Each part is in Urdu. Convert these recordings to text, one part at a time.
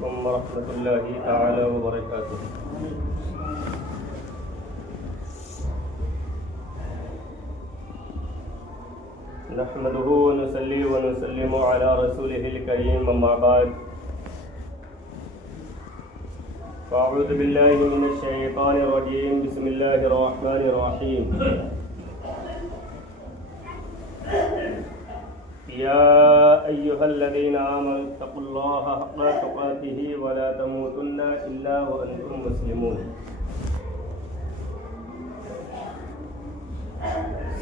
عليكم ورحمة الله تعالى وبركاته. نحمده ونصلي ونسلم على رسوله الكريم، أما بعد فأعوذ بالله من الشيطان الرجيم. بسم الله الرحمن الرحيم. يا أيها الذين آمنوا اتقوا الله حق تقاته ولا تموتن إلا وأنتم مسلمون.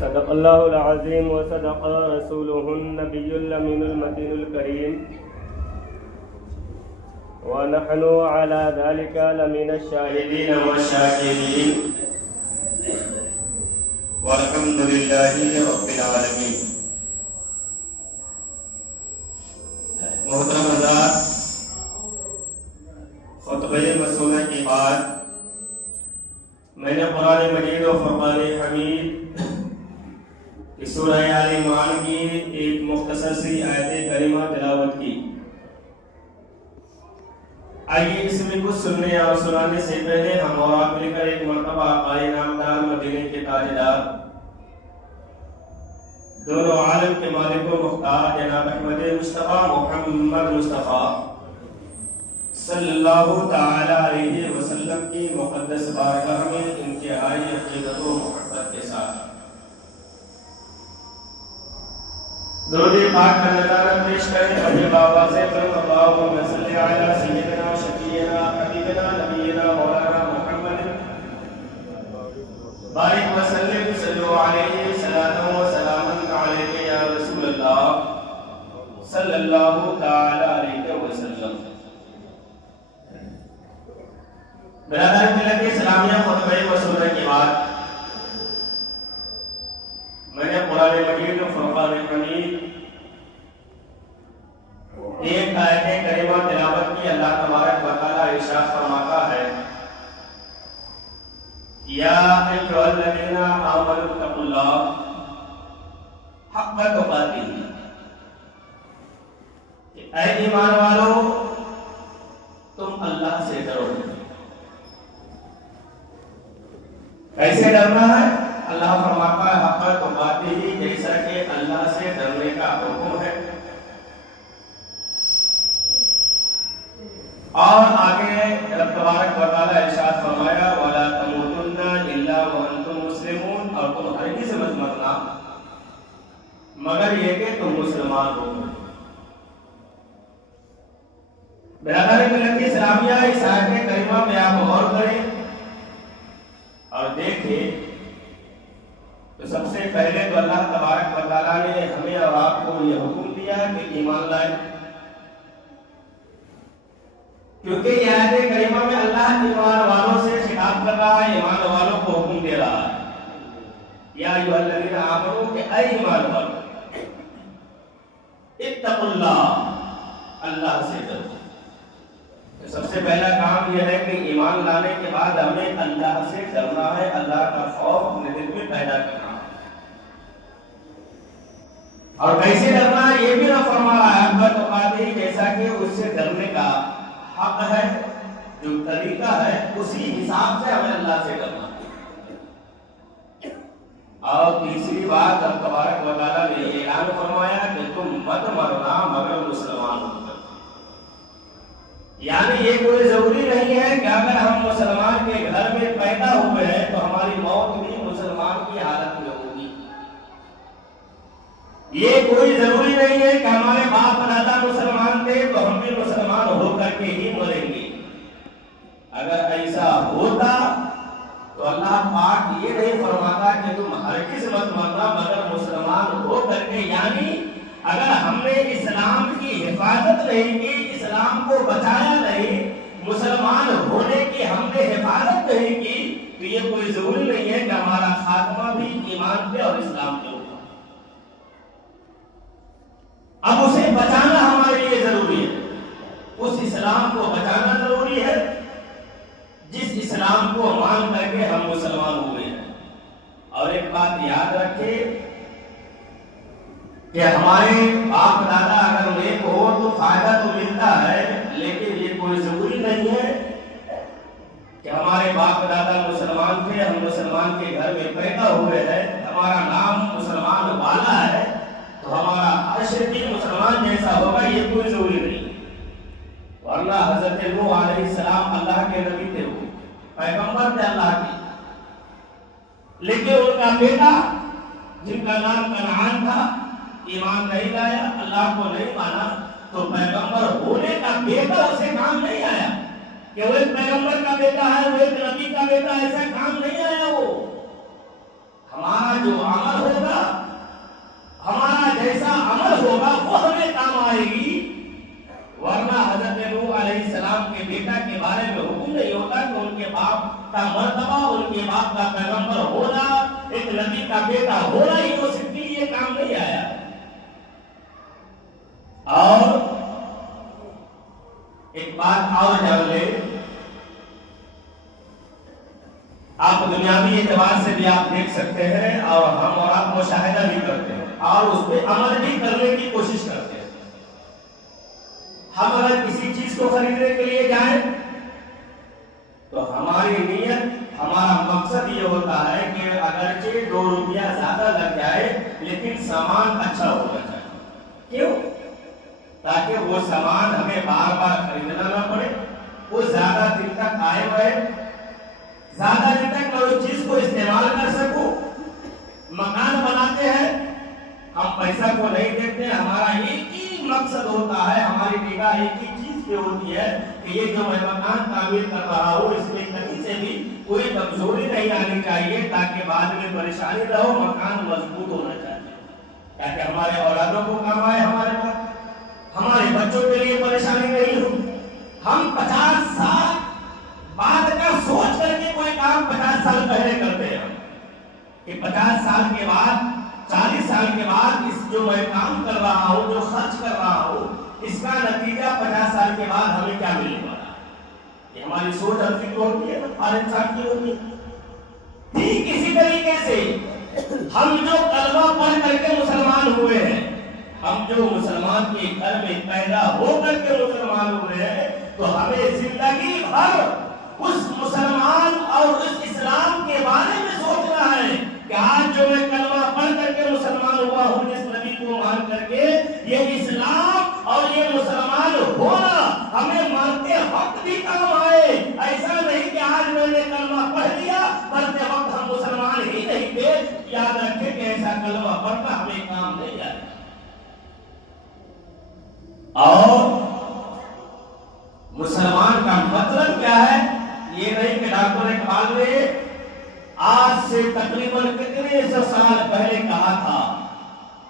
صدق الله العظيم وصدق رسوله النبي الأمين المتين الكريم، ونحن على ذلك لمن الشاهدين والشاكرين، والحمد لله رب العالمين. محترم حضرات، خطبہ مسونہ کے بعد میں نے قرآن مجید و فرقان حمید کی سورہ آل عمران کی ایک مختصر سی آیت کریمہ تلاوت کی. آئیے اس میں کچھ سننے اور سنانے سے پہلے ہم اور آپ مل کر ایک مرتبہ آقائے نامدار مدینے کے تاجدار دونوں عالم کے مالک و مختار جناب احمد مصطفیٰ محمد مصطفیٰ صلی اللہ تعالی علیہ وسلم کی مقدس بارگاہ میں انتہائی عقیدت و محبت کے ساتھ درود پاک کا نظارہ پیش کریں. اپنے بابا سے اللہم صلی علی سیدنا شفیعنا حبیبنا نبینا مولانا محمد بارک وسلم صلو علیہ صلاۃ و سلام علیک یا رسول اللہ صلی اللہ تعالی علیہ وسلم. برادر ملت اسلامیہ، خطبہ مسونہ کے بعد میں نے قرآن مجید و فرقان حمید ایک آیت کریمہ تلاوت کی. اللہ تبارک و تعالی ارشاد فرماتا ہے: یا ایھا الذین آمنوا اتقوا اللہ حق تقاتہ. اے ایمان والو، تم اللہ سے ڈرو. کیسے ڈرنا ہے؟ اللہ فرماتا ہے حق تقاتہ، جیسا کہ اللہ سے ڈرنے کا حکم ہے. اور آگے رب تبارک و تعالی ارشاد فرمایا وَلَا تَمُوتُنَّ إِلَّا وَأَنْتُمْ مُسْلِمُونَ، اور تم ہرگز مت مرنا مگر یہ کہ تم مسلمان ہو. برادر ملت اسلامیہ، اس آیت کریمہ پہ آپ غور کریں اور دیکھیں تو سب سے پہلے تو اللہ تبارک و تعالیٰ نے ہمیں اور آپ کو یہ حکم دیا کہ ایمان لائیں، کیونکہ یہ آیت کریمہ میں اللہ ایمان والوں سے خطاب کر رہا ہے، ایمان والوں کو حکم دے رہا ہے. یا ایھا الذین آمنوا، کہ اے ایمان والو اتقوا اللہ، اللہ سے ڈرو. سب سے پہلا کام یہ ہے کہ ایمان لانے کے بعد ہمیں اللہ سے ڈرنا ہے، اللہ کا خوف اپنے دل میں پیدا کرنا ہے. اور کیسے ڈرنا ہے یہ بھی نہ فرما رہا ہے حق تقاتہ، جیسا کہ اس سے ڈرنے کا حق ہے، جو طریقہ ہے اسی حساب سے ہمیں اللہ سے ڈرنا ہے. اور تیسری بات رب تبارک و تعالیٰ نے یہ اعلان فرمایا کہ تم مت مرنا مگر مسلمان ہو. یعنی یہ کوئی ضروری نہیں ہے کہ اگر ہم مسلمان کے گھر میں پیدا ہوئے ہیں تو ہماری موت بھی مسلمان کی حالت میں ہوگی. یہ کوئی ضروری نہیں ہے کہ ہمارے باپ دادا مسلمان تھے تو ہم بھی مسلمان ہو کر کے ہی مریں گے. اگر ایسا ہوتا تو اللہ پاک یہ نہیں فرماتا کہ تم ہرگز مت مرنا مگر مسلمان ہو کر کے. یعنی اگر ہم نے اسلام کی حفاظت نہیں کی، اسلام کو بچایا نہیں، مسلمان ہونے کی ہم نے حفاظت نہیں کی، تو یہ کوئی ضروری نہیں ہے کہ ہمارا خاتمہ بھی ایمان پہ اور اسلام پہ ہوگا. اب اسے بچانا ہمارے لیے ضروری ہے، اس اسلام کو بچانا ضروری ہے جس اسلام کو مان کر کے ہم مسلمان ہوئے ہیں. اور ایک بات یاد رکھے کہ ہمارے باپ دادا اگر نیک ہو تو فائدہ تو ملتا ہے، لیکن یہ کوئی حضرت نوح علیہ السلام اللہ کے نبی تھے، وہ پیغمبر تھے اللہ کے، لیکن ان کا بیٹا جن کا نام کنعان تھا ایمان نہیں لایا، اللہ کو نہیں مانا، تو پیغمبر ہونے کا بیٹا اسے کام نہیں آیا کہ وہ ایک پیغمبر کا بیٹا ہے، وہ ایک نبی کا بیٹا، ایسا کام نہیں آیا۔ وہ ہمارا جو عمل ہوگا، ہمارا جیسا عمل ہوگا وہ ہمیں کام آئے گی، ورنہ حضرت نوح علیہ السلام کے بیٹا کے بارے میں حکم نہیں ہوتا کہ ان کے باپ کا مرتبہ، ان کے باپ کا پیغمبر ہونا، ایک نبی کا بیٹا ہونا ہی وہ صرف یہ کام نہیں آیا۔ اور ایک بات اور جان لے، آپ دنیاوی اعتبار سے بھی آپ دیکھ سکتے ہیں اور ہم اور آپ مشاہدہ بھی کرتے ہیں اور اس پہ عمل بھی کرنے کی کوشش کرتے ہیں۔ ہم اگر کسی چیز کو خریدنے کے لیے جائیں تو ہماری نیت، ہمارا مقصد یہ ہوتا ہے کہ اگرچہ 2 روپیہ زیادہ لگ جائے لیکن سامان اچھا ہونا چاہیے۔ کیوں؟ تاکہ وہ سامان ہمیں بار بار خریدنا نہ پڑے، وہ زیادہ دن تک قائم رہے، زیادہ دن تک میں اس چیز کو استعمال کر سکوں۔ مکان بناتے ہیں، ہم پیسہ کو نہیں دیکھتے، ہمارا ایک ہی مقصد ہوتا ہے، ہماری نگاہ ایک ہی چیز پہ ہوتی ہے کہ یہ جو میں مکان تعمیر کر رہا ہوں اس میں کہیں سے بھی کوئی کمزوری نہیں آنی چاہیے، تاکہ بعد میں پریشانی نہ ہو، مکان مضبوط ہونا چاہیے تاکہ ہمارے اولادوں کو کام آئے، ہمارے بچوں کے لیے پریشانی نہیں ہو۔ ہم 50 سال بعد کا سوچ کر کے کوئی کام 50 سال پہلے کرتے ہیں کہ 50 سال کے بعد، 40 سال کے بعد اس جو میں کام کر رہا ہوں، جو خرچ کر رہا ہوں، اس کا نتیجہ 50 سال کے بعد ہمیں کیا ملنے والا ہے۔ یہ ہماری سوچ ہر فکر ہوتی ہے، ہر انسان کی ہوتی ہے۔ ٹھیک اسی طریقے سے ہم جو کلمہ پڑھ کر کے مسلمان ہوئے ہیں، ہم جو مسلمان کے گھر میں پیدا ہو کر کے مسلمان ہوئے ہیں، تو ہمیں زندگی بھر اس مسلمان اور اس اسلام کے بارے میں سوچنا ہے کہ آج جو میں کلمہ پڑھ کر کے مسلمان ہوا ہوں، جس نبی کو مان کر کے، یہ اسلام اور یہ مسلمان ہونا ہمیں مرتے وقت بھی کام آئے۔ ایسا نہیں کہ آج میں نے کلمہ پڑھ لیا، مرتے وقت ہم مسلمان ہی نہیں تھے۔ یاد رکھیں کہ ایسا کلمہ پڑھنا ہمیں کام نہیں آئے۔ اور مسلمان کا مطلب کیا ہے؟ یہ نہیں کہ ڈاکٹر اقبال نے آج سے تقریباً کتنے سو سال پہلے کہا تھا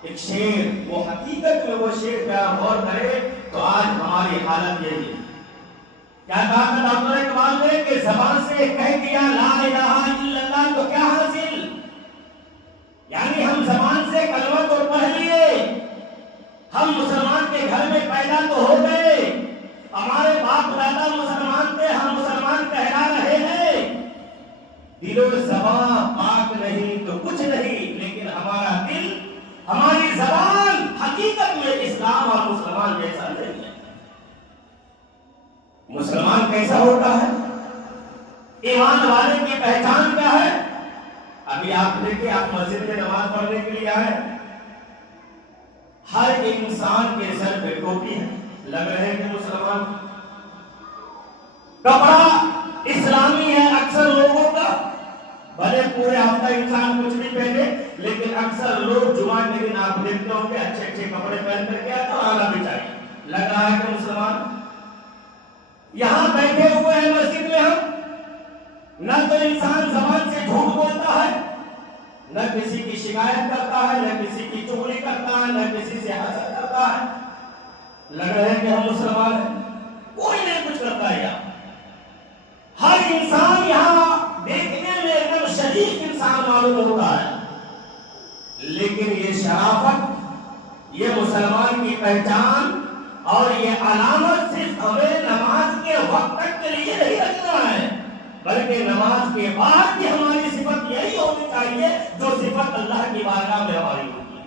ایک شعر، وہ حقیقت میں وہ شعر پہ غور کرے تو آج ہماری حالت یہی ہے۔ کیا کہا تھا ڈاکٹر اقبال نے کہ زبان سے کہہ دیا لا الہ الا اللہ تو کیا حاصل؟ یعنی ہم زبان سے کلمہ تو پڑھ لیے، ہم مسلمان کے گھر میں پیدا تو ہو گئے، ہمارے باپ دادا مسلمان تھے، ہم مسلمان کہلا رہے ہیں، دل و زبان پاک نہیں تو کچھ نہیں، لیکن ہمارا دل، ہماری زبان حقیقت میں اسلام اور مسلمان جیسا نہیں ہے۔ مسلمان کیسا ہوتا ہے؟ ایمان والے کی پہچان کیا ہے؟ ابھی آپ دیکھیں، آپ مسجد میں نماز پڑھنے کے لیے آئے، ہر انسان کے سر پہ ٹوپی ہے، لگ رہے کہ مسلمان، کپڑا اسلامی ہے اکثر لوگوں کا، بھلے پورے ہفتہ انسان کچھ بھی پہنے، لیکن اکثر لوگ جمعہ کے دن آپ دیکھتے ہوں گے اچھے اچھے کپڑے پہن کر کے آتا، آنا بھی چاہیے، لگ رہا ہے کہ مسلمان۔ یہاں بیٹھے ہوئے ہیں مسجد میں ہم، نہ تو انسان زبان سے جھوٹ بولتا ہے، نہ کسی کی شکایت کرتا ہے، نہ کسی کی چغلی کرتا ہے، نہ کسی سے حسد کرتا ہے، لگ رہے ہیں کہ ہم مسلمان ہیں، کوئی نہیں کچھ کرتا ہے یہاں۔ ہر انسان یہاں دیکھنے میں ایک دم شریف انسان معلوم ہوتا ہے، لیکن یہ شرافت، یہ مسلمان کی پہچان اور یہ علامت صرف ہمیں نماز کے وقت تک کے لیے نہیں رکھنا ہے، بلکہ نماز کے بعد بھی ہماری صفت یہی ہونی چاہیے جو صفت اللہ کی بارگاہ میں ہماری ہوتی ہے۔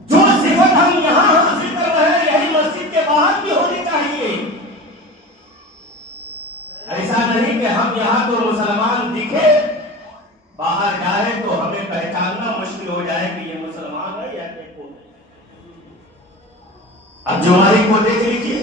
جو صفت ہم یہاں حاصل کر رہے ہیں یہی مسجد کے باہر بھی ہونی چاہیے۔ ایسا نہیں کہ ہم یہاں تو مسلمان دکھے، باہر جائے تو ہمیں پہچاننا مشکل ہو جائے کہ یہ مسلمان ہے یا کہ کوئی۔ اب جمعہ کو دیکھ لیجیے،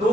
2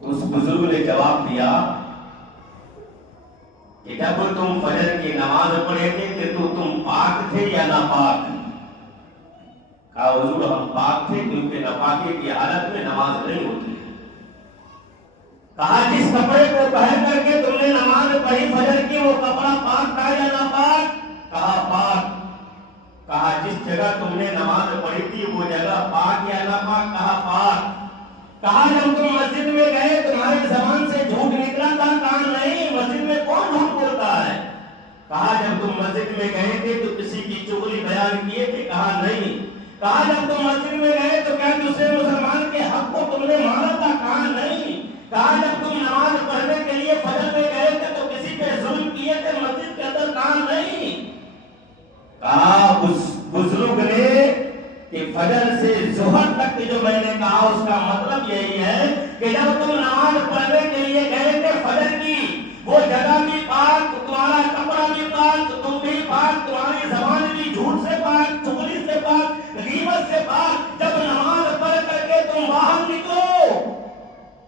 اس بزرگ نے جواب دیا کہ جب تم فجر کی نماز پڑھے تھے تو تم پاک تھے یا ناپاک؟ کہا حضور ہم پاک تھے کیونکہ ناپاکی کی حالت میں نماز نہیں ہوتی. کہا جس کپڑے کو پہن کر کے تم نے نماز پڑھی فجر کی وہ کپڑا پاک تھا یا ناپاک؟ کہا پاک. کہا جس جگہ تم نے نماز پڑھی تھی وہ جگہ پاک یا ناپاک؟ کہا پاک. کہا جب تم مسجد میں گئے تمہاری زبان سے جھوٹ نکلا تھا؟ کہا نہیں. مسجد میں کون جھوٹ بولتا ہے؟ کہا جب تم مسجد میں گئے تھے تو کسی کی چغلی بیان کیے تھے؟ کہا نہیں. کہا جب تم مسجد میں گئے تو کیا دوسرے مسلمان کے حق کو تم نے مارا تھا؟ کہا نہیں. کہا جب تم نماز پڑھنے کے لیے فجر میں گئے تھے تو کسی پہ ظلم کیے تھے مسجد کے اندر؟ کہا نہیں. کہا اس بزرگ نے کہ فجر سے ظہر تک جو میں نے کہا اس کا مطلب یہی ہے کہ جب تم نماز پڑھنے کے لیے گئے تھے فجر کی وہ جگہ بھی پاک، تمہارا کپڑا بھی پاک، تم بھی پاک، تمہاری زبان بھی جھوٹ سے پاک، چغلی سے پاک، غیبت سے پاک. جب نماز پڑھ کر کے تم باہر نکلو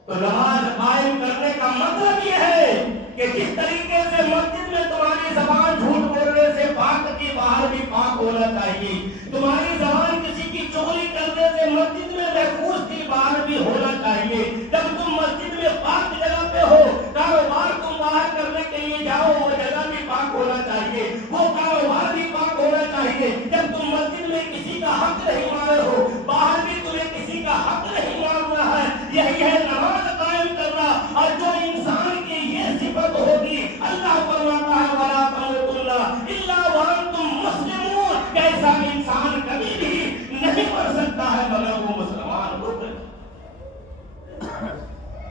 تو نماز قائم کرنے کا مطلب یہ ہے کہ جس طریقے سے مسجد میں تمہاری زبان جھوٹ بولنے سے پاک تھی باہر بھی پاک ہونا چاہیے. تمہاری زبان کسی کی چغلی کرنے سے مسجد میں محفوظ تھی باہر بھی ہونا چاہیے. جب تم مسجد میں پاک جگہ پہ ہو کاروبار تم باہر کرنے کے لیے جاؤ وہ جگہ بھی پاک ہونا چاہیے، وہ کاروبار بھی پاک ہونا چاہیے. جب تم مسجد میں کسی کا حق نہیں مارے ہو باہر بھی تمہیں کسی کا حق نہیں مارنا ہے. یہی ہے نماز قائم کرنا. اور جو انسان کی یہ صفت ہوگی اللہ فرماتا ہے وَلَا تَمُوتُنَّ إِلَّا وَأَنْتُمْ مُسْلِمُونَ. کیسا انسان کبھی بھی نہیں مر سکتا ہے مگر وہ مسلمان ہو کر.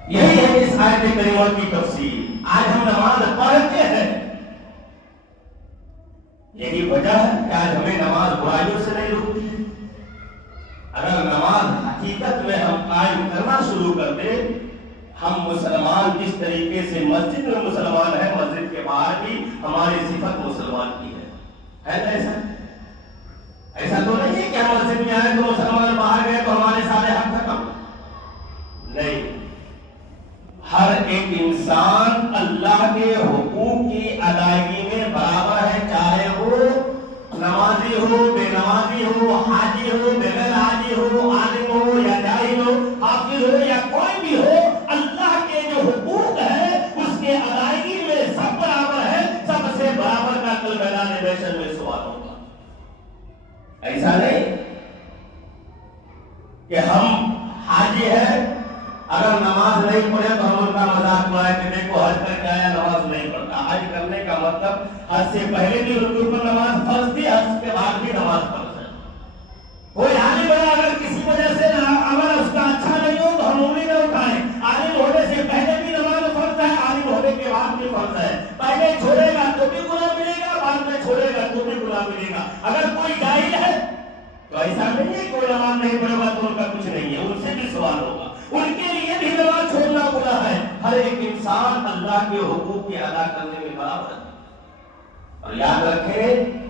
یہی ہے اس آیت کریمہ کی تفسیر. آج ہم نماز پڑھتے ہیں یہی وجہ ہے کہ آج ہمیں نماز برائیوں سے نہیں روکتی ہے. اگر نماز حقیقت میں ہم قائم کرنا شروع کر دیں ہم مسلمان جس طریقے سے مسجد میں مسلمان ہیں مسجد کے باہر بھی ہماری صفت مسلمان کی ہے نا؟ ایسا تو نہیں ہے کہ ہم مسجد میں آئے تو مسلمان باہر گئے تو ہمارے سارے حق ختم. نہیں، ہر ایک انسان اللہ کے حقوق کی ادائیگی میں برابر ہے، چاہے وہ نمازی ہو، بے نمازی ہو، حاجی ہو، بغیر حاجی ہو، عالم ہو یا جاہل ہو، حافظ ہو یا کوئی بھی ہو. اللہ کے جو حقوق ہے اس کے ادائیگی میں سب برابر ہے. سب سے برابر کا کل میدان محشر میں سوال ہوگا. ایسا نہیں کہ ہم حاجی ہیں اگر نماز نہیں پڑھے تو ہم ان کا مذاق اڑائے کہ دیکھو حج کر کے آیا نماز نہیں پڑھتا. حج کرنے کا مطلب حج سے پہلے بھی ان کے اوپر نماز فرض تھی، حج کے بعد بھی نماز فرض ہے. کوئی عالم بڑا اگر کسی وجہ سے عمل اس کا اچھا نہیں ہو تو ہم انگلی نہ اٹھائیں. عالم ہونے سے پہلے بھی نماز فرض ہے، عالم ہونے کے بعد بھی فرض ہے. پہلے چھوڑے گا تو بھی گناہ ملے گا، بعد میں چھوڑے گا تو بھی گناہ ملے گا. اگر کوئی جاہل ہے تو ایسا نہیں ہے کوئی نماز نہیں پڑھے گا تو ان کا کچھ نہیں ہے، ان سے بھی سوال ہوگا. ان کے لیے بھی نماز چھوڑنا گناہ ہے. ہر ایک انسان اللہ کے حقوق کی ادا کرنے میں برابر ہے. اور یاد رکھیں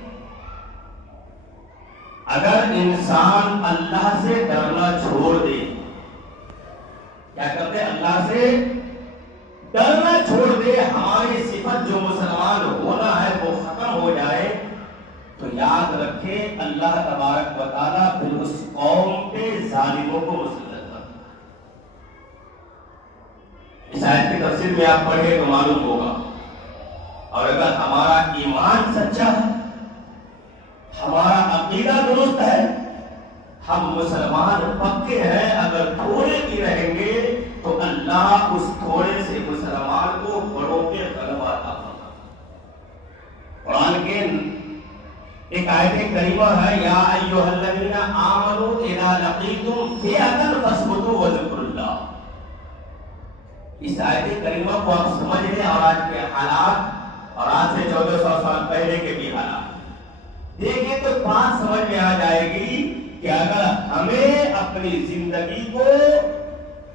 اگر انسان اللہ سے ڈرنا چھوڑ دے، کیا کرتے اللہ سے ڈرنا چھوڑ دے، ہماری صفت جو مسلمان ہونا ہے وہ ختم ہو جائے تو یاد رکھیں اللہ تبارک و تعالیٰ پھر اس قوم کے ظالموں کو مسلط کرتا ہے. اس آیت کی تفسیر میں آپ پڑھیں تو معلوم ہوگا. اور اگر ہمارا ایمان سچا ہے، ہمارا عقیدہ درست ہے، ہم مسلمان پکے ہیں، اگر تھوڑے بھی رہیں گے تو اللہ اس تھوڑے سے مسلمان کو بڑوں کے غلبہ عطا فرمائے. قرآن کے ایک آیت کریمہ ہے یا ایھا الذین آمنوا اذا لقیتم فئۃ فاثبتوا وذکروا اللہ. اس آیت کریمہ کو آپ سمجھ لیں اور آج کے حالات اور آج سے 1400 سال پہلے کے بھی حالات دیکھیں تو بات سمجھ میں آ جائے گی کہ اگر ہمیں اپنی زندگی کو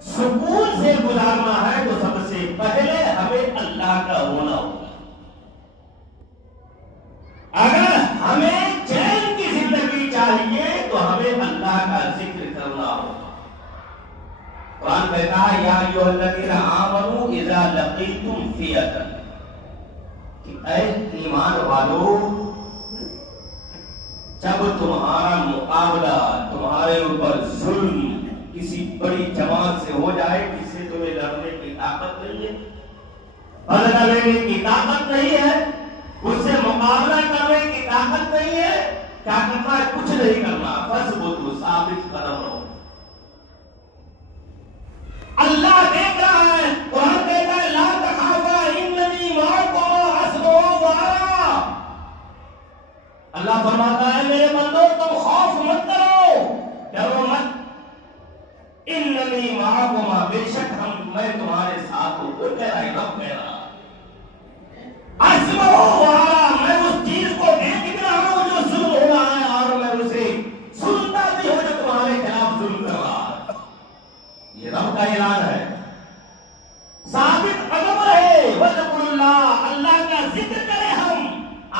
سکون سے گزارنا ہے تو سب سے پہلے ہمیں اللہ کا ہونا ہوگا. اگر ہمیں چین کی زندگی چاہیے تو ہمیں اللہ کا ذکر کرنا قرآن کہتا ہے یا ایھا الذین آمنوا اذا لقیتم فئۃ، کہ اے ایمان والو جب تمہارا مقابلہ تمہارے اوپر ظلم کسی بڑی جماعت سے ہو جائے جس سے تمہیں لڑنے کی طاقت نہیں ہے، بدلہ لینے کی طاقت نہیں ہے، اس سے مقابلہ کرنے کی طاقت نہیں ہے، کیا کرنا ہے؟ کچھ نہیں کرنا، بس وہ تو ثابت قدم رہو۔ اللہ دیکھ رہا ہے، قرآن کہتا ہے لا تخافا اننی معکما اسمع وارا۔ اللہ فرماتا ہے میرے بندو تم خوف مت کرو، ڈرو مت، اننی معکما، بے شک میں تمہارے ساتھ ہوں۔ کوئی کہہ رہا ہے رب کہہ رہا اسمع وارا، میں اس چیز کو دیکھ بھی رہا ہوں جو ظلم ہو رہا ہے، اور میں اسے سنتا بھی ہوں جو تمہارے خلاف ظلم کر رہا ہے۔ یہ رب کا اعلان ہے، ثابت قدم رہے، وذکر اللہ، اللہ کا ذکر کریں ہم۔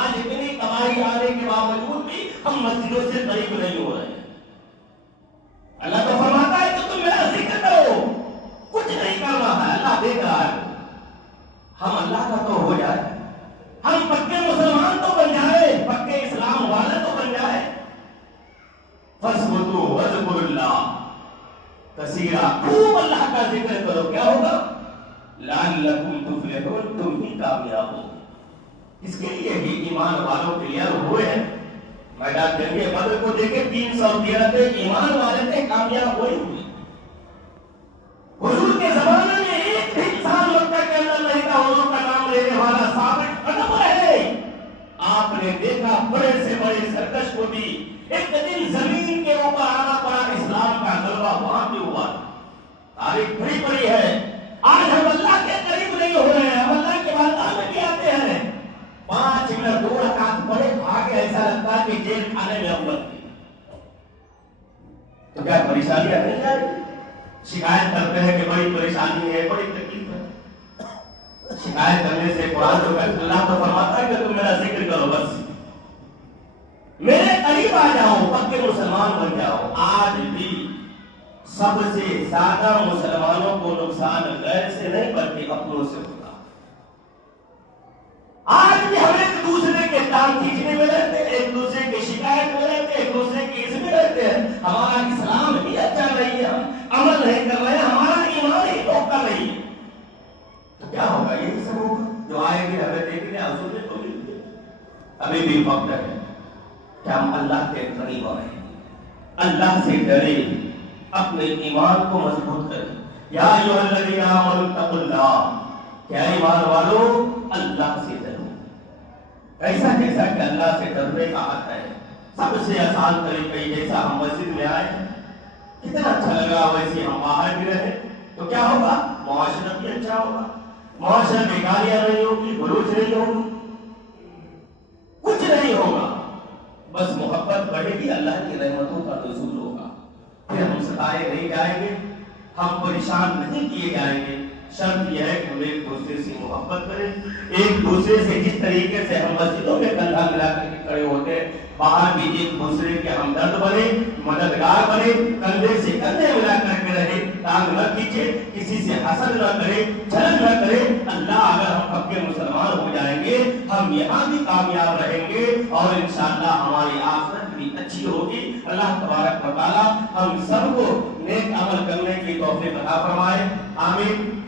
آج اتنی کمائی آنے کے باوجود بھی ہم مسجدوں سے قریب نہیں ہو رہے ہیں۔ اللہ تو فرماتا ہے کہ تم میرا ذکر کرو، کچھ نہیں کرنا ہے، اللہ دیکھ رہا ہے۔ ہم اللہ کا تو ہو جائے، ہم پکے مسلمان تو بن جائے، پکے اسلام والے تو بن جائے۔ فَاذْكُرُوا وَاذْكُرُوا اللَّهَ کثیرا، خوب اللہ کا ذکر کرو، کیا ہوگا؟ لَعَلَّكُمْ تُفْلِحُونَ، تم ہی کامیاب ہو۔ اس کے لیے ہی ایمان والوں کے لیے ہوئے ہیں۔ میدان جنگ بدر کو دیکھیں، 313 ایمان والے تھے، کامیاب ہوئے ہوئے۔ حضور کے زمانے میں ایک بھی انسان مکہ کے اندر نہیں تھا حضور کا نام لینے والا، ثابت قدم رہے۔ آپ نے دیکھا بڑے سے بڑے سرکش کو بھی ایک دن زمین کے اوپر آنا پڑا، اسلام کا غلبہ وہاں بھی ہوا۔ تاریخ بڑی بڑی ہے۔ آج ہم اللہ کے قریب نہیں ہو رہے ہیں، ہم اللہ کے بارگاہ میں بھی آتے ہیں، 5 منٹ 2 رکعت پڑھے آگے ایسا لگتا ہے کہ جیل کھانے میں اول تھی۔ تو کیا پریشانیاں نہیں جا رہی؟ شکایت کرتے ہیں کہ بڑی پریشانی ہے، بڑی تکلیف ہے۔ شکایت کرنے سے قرآن تو کہتا، اللہ تو فرماتا ہے کہ تم میرا ذکر کرو، بس میرے قریب آ جاؤ، پکے مسلمان بن جاؤ۔ آج بھی سب سے زیادہ مسلمانوں کو نقصان غیر سے نہیں بلکہ اپنوں سے ہوتا۔ آج بھی ہم ایک دوسرے کے ٹانگ کھینچنے میں رہتے ہیں، ایک دوسرے کی شکایت میں رہتے ہیں، ایک دوسرے کی اس میں رہتے ہیں۔ ہمارا اسلام ہی اچھا نہیں ہے، ہم عمل نہیں کر رہے ہیں، ہمارا ایمان ہی دھوکہ نہیں ہے، تو کیا ہوگا؟ یہی سب ہوگا جو آئے گی ہمیں دیکھنے حضور نے تو نہیں دیا۔ ابھی بھی وقت ہے کہ ہم اللہ کے قریب آئیں، اللہ سے ڈرے، اپنے ایمان کو مضبوط کریں۔ یا ایھا الذین آمنوا اتقوا اللہ، کیا ایمان والو اللہ سے ڈرو۔ ایسا جیسا کہ اللہ سے ڈرنے کا حق ہے، سب سے آسان طریقے جیسا ہم مسجد میں آئے کتنا اچھا لگا، ویسے ہم باہر بھی رہے تو کیا ہوگا؟ معاشرہ بھی اچھا ہوگا، معاشرہ میں گالیاں نہیں ہوگی، بلوچ نہیں ہوگی، کچھ نہیں ہوگا، بس محبت بڑھے گی، اللہ کی رحمتوں کا نزول ہوگا، پھر ہم ستائے نہیں جائیں گے، ہم پریشان نہیں کیے جائیں گے۔ شرط یہ ہے کہ ہم ایک دوسرے سے محبت کریں، ایک دوسرے سے جس طریقے سے ہم مسجدوں میں کندھا ملا کر کے کھڑے ہوتے ہیں، باہر بھی ایک دوسرے کے ہمدرد بنے، مددگار بنے، کندھے سے کندھے ملا کر کے رہے، ٹانگ نہ کھینچے، کسی سے حسد نہ کرے، جھلن نہ کرے۔ اللہ اگر ہم پکے مسلمان ہو جائیں گے، ہم یہاں بھی کامیاب رہیں گے اور انشاءاللہ ہماری آخرت بھی اچھی ہوگی۔ اللہ تبارک و تعالی ہم سب کو نیک عمل کرنے کی توفیق عطا فرمائے، آمین۔